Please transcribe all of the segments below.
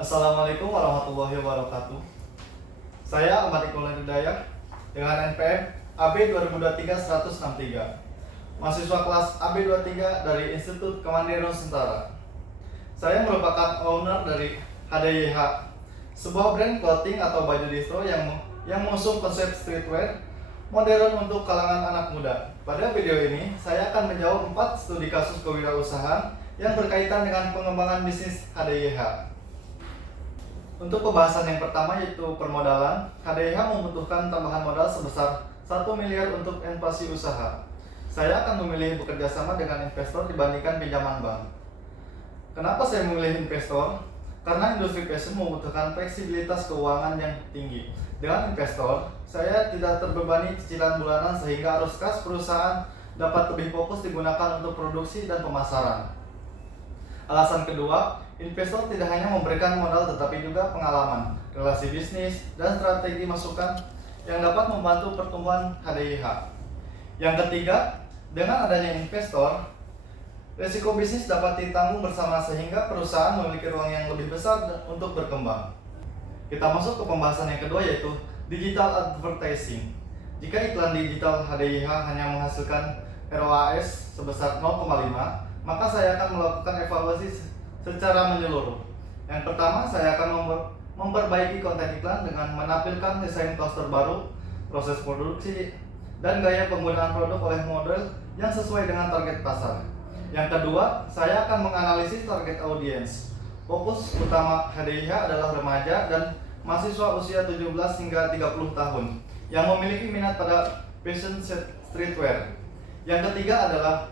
Assalamualaikum warahmatullahi wabarakatuh. Saya Ahmad Iqbal Hidayah dengan NPM AB 2023-163, mahasiswa kelas AB23 dari Institut Kemandirian Nusantara. Saya merupakan owner dari HDYH, sebuah brand clothing atau baju distro yang mengusung konsep streetwear modern untuk kalangan anak muda. Pada video ini, saya akan menjawab 4 studi kasus kewirausahaan yang berkaitan dengan pengembangan bisnis HDYH. Untuk pembahasan yang pertama yaitu permodalan, HDYH membutuhkan tambahan modal sebesar 1 miliar untuk ekspansi usaha. Saya akan memilih bekerja sama dengan investor dibandingkan pinjaman bank. Kenapa saya memilih investor? Karena industri fashion membutuhkan fleksibilitas keuangan yang tinggi. Dengan investor, saya tidak terbebani cicilan bulanan sehingga arus kas perusahaan dapat lebih fokus digunakan untuk produksi dan pemasaran. Alasan kedua, investor tidak hanya memberikan modal tetapi juga pengalaman, relasi bisnis, dan strategi masukan yang dapat membantu pertumbuhan HDYH. Yang ketiga, dengan adanya investor, risiko bisnis dapat ditanggung bersama sehingga perusahaan memiliki ruang yang lebih besar untuk berkembang. Kita masuk ke pembahasan yang kedua yaitu digital advertising. Jika iklan digital HDYH hanya menghasilkan ROAS sebesar 0,5, maka saya akan melakukan evaluasi secara menyeluruh. Yang pertama, saya akan memperbaiki konten iklan dengan menampilkan desain poster baru, proses produksi, dan gaya penggunaan produk oleh model yang sesuai dengan target pasar. Yang kedua, saya akan menganalisis target audiens. Fokus utama HDYH adalah remaja dan mahasiswa usia 17 hingga 30 tahun yang memiliki minat pada fashion streetwear. Yang ketiga adalah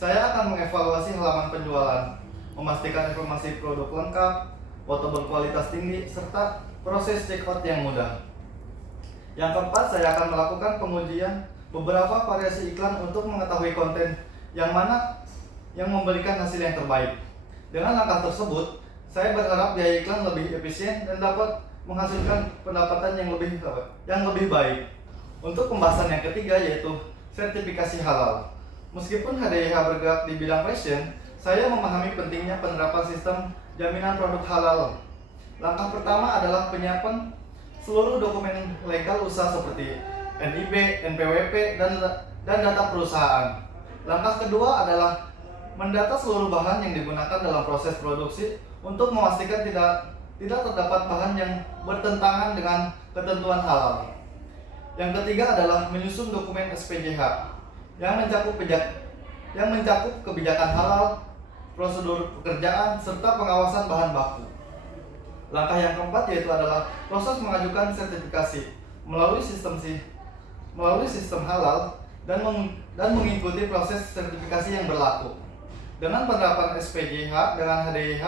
saya akan mengevaluasi halaman penjualan, memastikan informasi produk lengkap, foto berkualitas tinggi, serta proses checkout yang mudah. Yang keempat, saya akan melakukan pengujian beberapa variasi iklan untuk mengetahui konten yang mana yang memberikan hasil yang terbaik. Dengan langkah tersebut, saya berharap biaya iklan lebih efisien dan dapat menghasilkan pendapatan yang lebih baik. Untuk pembahasan yang ketiga yaitu sertifikasi halal. Meskipun HDYH bergerak di bidang fashion, saya memahami pentingnya penerapan sistem jaminan produk halal. Langkah pertama adalah penyiapan seluruh dokumen legal usaha seperti NIB, NPWP, dan data perusahaan. Langkah kedua adalah mendata seluruh bahan yang digunakan dalam proses produksi untuk memastikan tidak terdapat bahan yang bertentangan dengan ketentuan halal. Yang ketiga adalah menyusun dokumen SPJH yang mencakup kebijakan halal, prosedur pekerjaan, serta pengawasan bahan baku. Langkah yang keempat yaitu adalah proses mengajukan sertifikasi melalui sistem halal dan mengikuti proses sertifikasi yang berlaku. Dengan penerapan SPJH dengan HDYH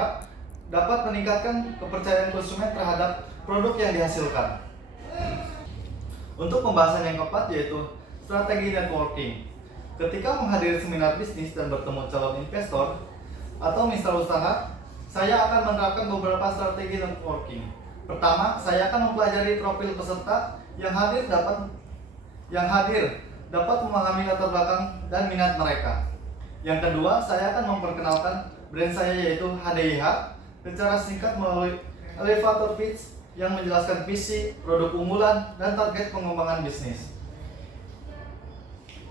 dapat meningkatkan kepercayaan konsumen terhadap produk yang dihasilkan. Untuk pembahasan yang keempat yaitu strategi networking. Ketika menghadiri seminar bisnis dan bertemu calon investor atau mitra usaha, saya akan menerapkan beberapa strategi networking. Pertama, saya akan mempelajari profil peserta yang hadir dapat memahami latar belakang dan minat mereka. Yang kedua, saya akan memperkenalkan brand saya yaitu HDYH secara singkat melalui elevator pitch yang menjelaskan visi, produk unggulan, dan target pengembangan bisnis.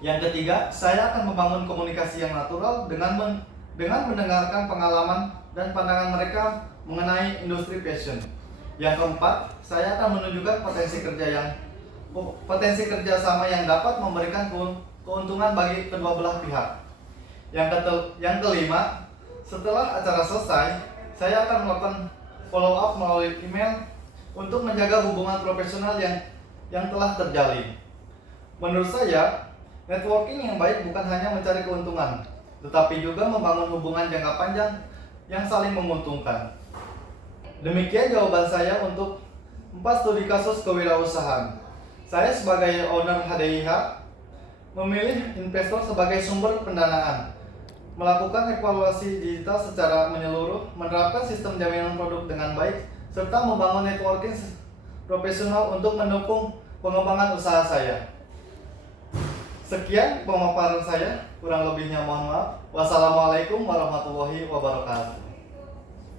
Yang ketiga, saya akan membangun komunikasi yang natural dengan mendengarkan pengalaman dan pandangan mereka mengenai industri fashion. Yang keempat, saya akan menunjukkan potensi kerjasama yang dapat memberikan keuntungan bagi kedua belah pihak. Yang kelima, setelah acara selesai, saya akan melakukan follow up melalui email untuk menjaga hubungan profesional yang telah terjalin. Menurut saya, networking yang baik bukan hanya mencari keuntungan, tetapi juga membangun hubungan jangka panjang yang saling menguntungkan. Demikian jawaban saya untuk 4 studi kasus kewirausahaan. Saya sebagai owner HDYH memilih investor sebagai sumber pendanaan, melakukan evaluasi digital secara menyeluruh, menerapkan sistem jaminan produk dengan baik, serta membangun networking profesional untuk mendukung pengembangan usaha saya. Sekian pemaparan saya, kurang lebihnya mohon maaf. Wassalamualaikum warahmatullahi wabarakatuh.